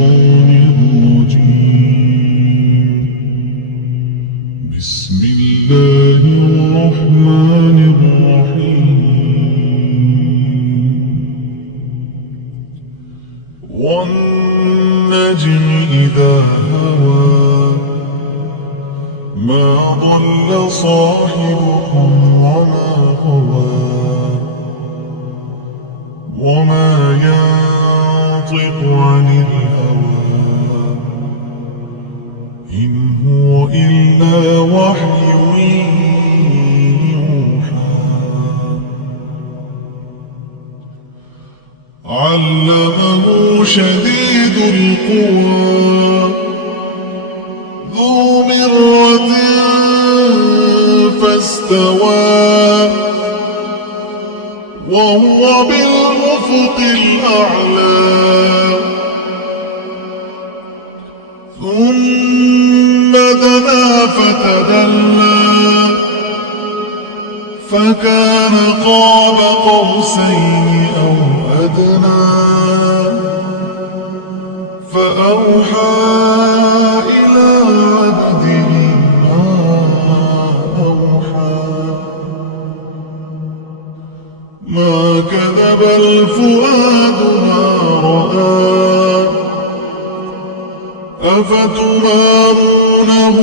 الشيطان الرجيم. بسم الله الرحمن الرحيم. والنجم إذا هوى ما ضل صاحبكم وما غوى وما ينطق عن الهوى إن هو إلا وحي يوحى. علمه شديد القوى ذو مرة فاستوى وهو بالأفق الأعلى. ثم دنا فتدلى فكان قاب قوسين أو أدنى. فأوحى إلى عبده ما أوحى. ما كذب الفؤاد ما رأى. أفتمارونه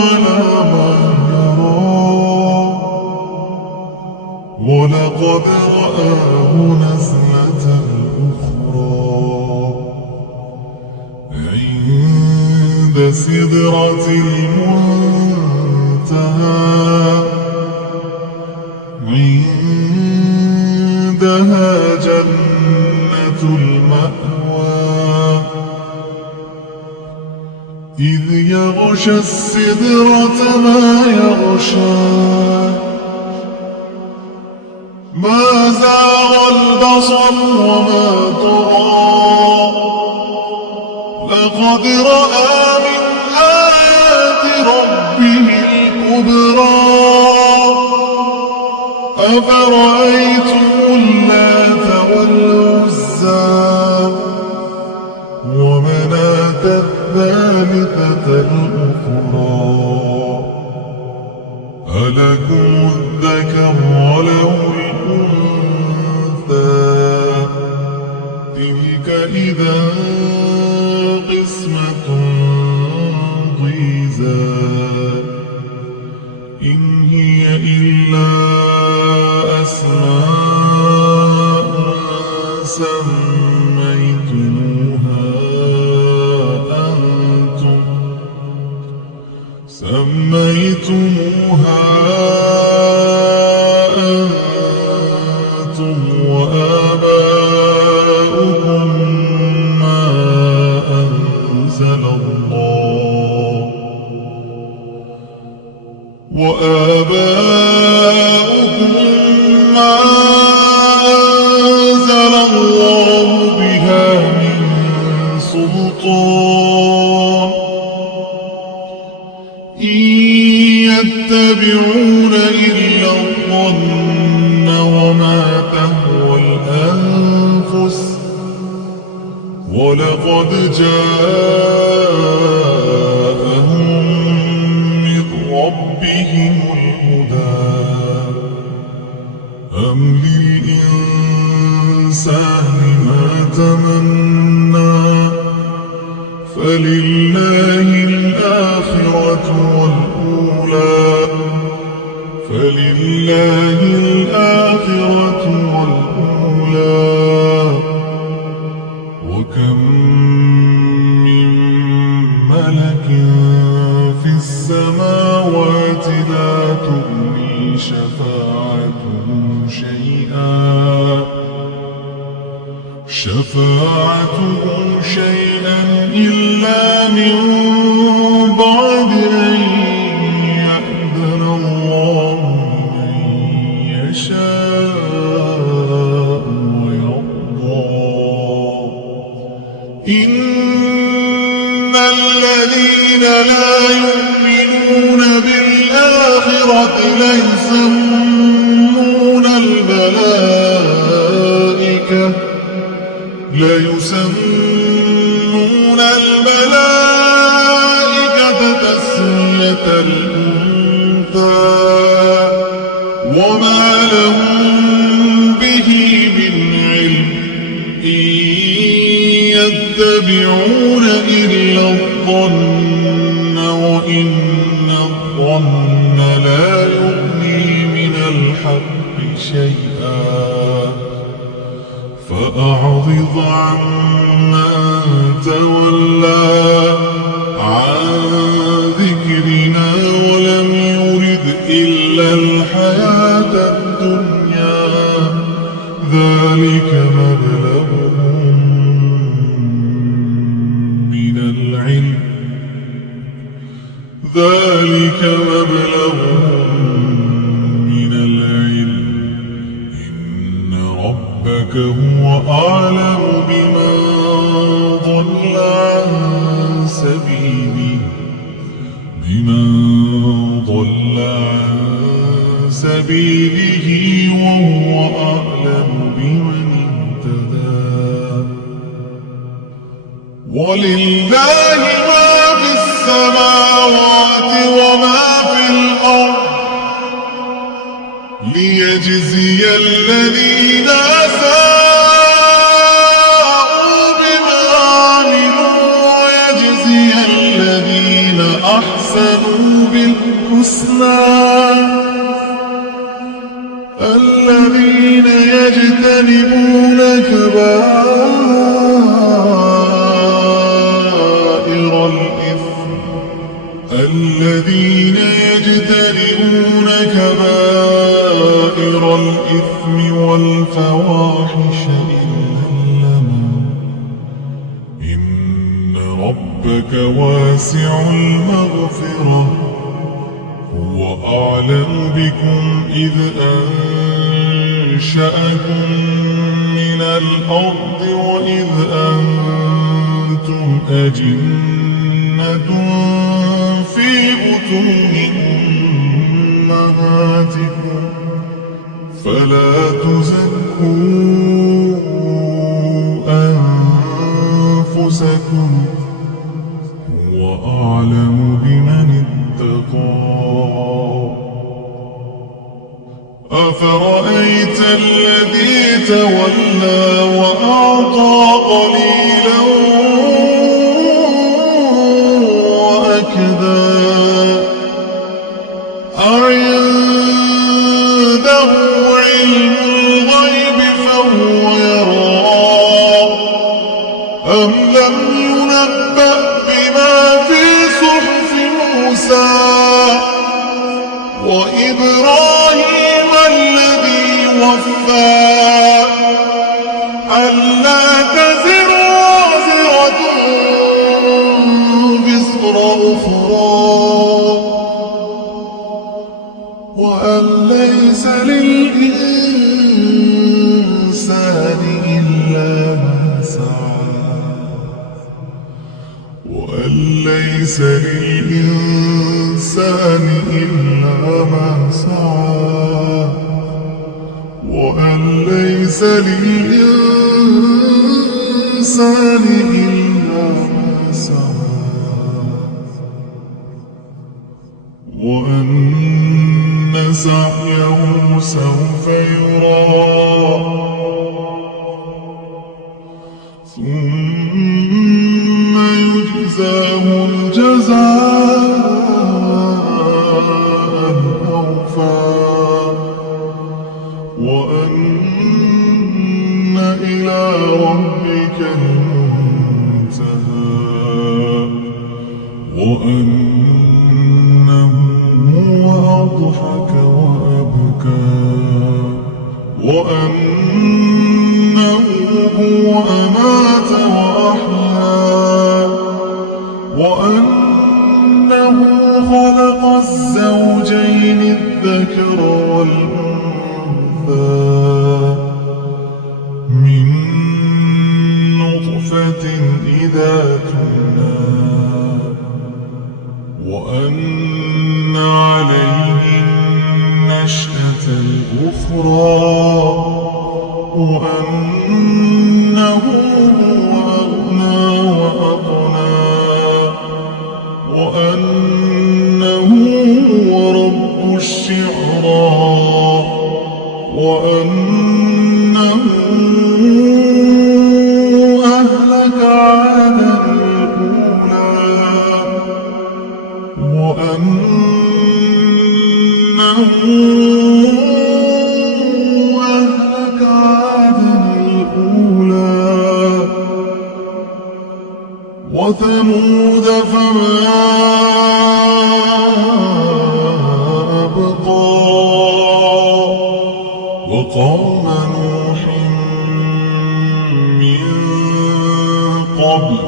على ما يرى. ولقد رآه نزلة أخرى عند سدرة المنتهى. عندها جنة المأوى. إذ يغشى السدرة ما يغشى. ما زاغ البصر وما طغى. لقد رأى من آيات ربه الكبرى. أفرأيتم اللات والعزى ومناة الثالثة الأخرى. ألكم الذكر وله الأنثى. تلك إذا قسمة ضيزى. إن هي إلا أسماء سميتموها أنتم وآباؤكم ما أنزل الله. وآباؤكم ما أنزل الله بها من سلطان. إن يتبعون إلا الظن وما تهوى الأنفس. ولقد جاءهم من ربهم الهدى. أم للإنسان ما تمنى. فلله الآخرة والأولى. فلله الآخرة والأولى. وكم من ملك في السماوات لا تغني شفاعتهم شيئا إلا من بعد أن يأذن الله لمن يشاء ويرضى. إن الذين لا يؤمنون بالآخرة ليسمون الملائكة الملائكة تسمية الأنثى وما لهم به من علم إن يتبعون إلا الظن وإن الظن لا يغني من الحق شيئا فأعرض عمن تولى عن ذكرنا ولم يرد إلا الحياة الدنيا ذلك مبلغهم من العلم إن ربك هو أعلم بمن ضل عن سبيله وهو أعلم بمن اهتدى ولله ما في السماوات وما في الأرض ليجزي الذين أساءوا بما عملوا ويجزي الذين أحسنوا بالحسنى الذين يجتنبون كبائر الإثم والفواحش إلا اللمم إن ربك واسع المغفرة هو أعلم بكم إذ أنشأكم من الأرض وإذ أنتم أجنة في بطون أمهاتكم فلا تزكوا أنفسكم هو أعلم بمن اتقى أفرأيت الذي تولى وأعطى قليلا وأكدى أعنده علم الغيب فهو يرى أم لم ينبأ بما في صحف موسى وإبراهيم الذي وفى ألا تزر وازرة وزر أخرى وأن ليس للإنسان إلا ما سعى وأن ليس للإنسان إلا ما سعى وأن ليس للإنسان إلا ما سعى وأن سعيه سوف يرى ثم يجزاه الجزاء الأوفى وأن إلى ربك المنتهى وأنه هو أضحك وأبكى وأنه هو أمات وأحيا وأنه خلق الزوجين الذكر والأنثى من نطفة إذا تمنى وأن عليه النشأة الأخرى وأنه هو أغنى وأقنى وثمود فما أبقى وقوم نوح من قبل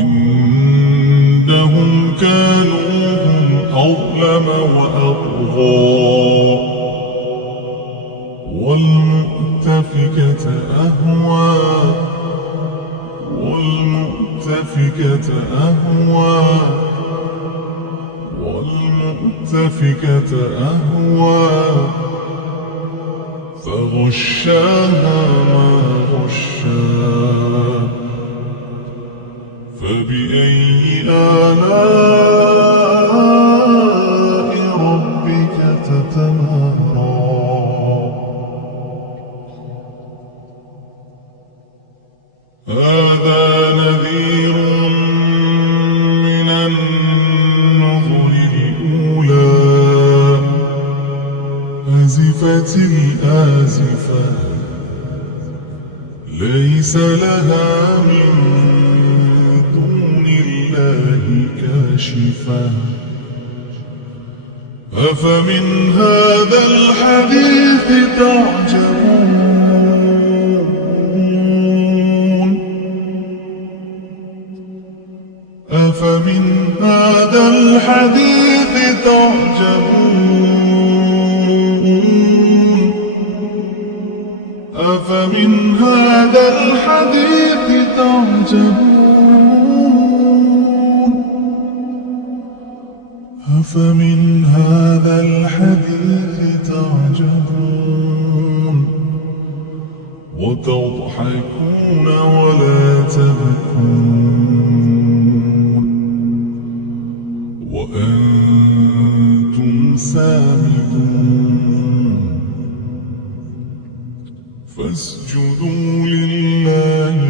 إنهم كانوا هم أظلم وأطغى والمؤتفكة أهوى والمؤتفكة أهوى فغشاها ما غشا فبأي آلاء ربك تتمارى هذا نذير من النذر الأولى أزفت الآزفة ليس لها من دون الله كاشفة أفمن هذا الحديث تعجبون أفمن هذا الحديث تعجبون أفمن هذا الحديث تعجبون أفمن هذا الحديث تعجبون وتضحكون ولا تبكون وأنتم سامدون فاسجدوا لله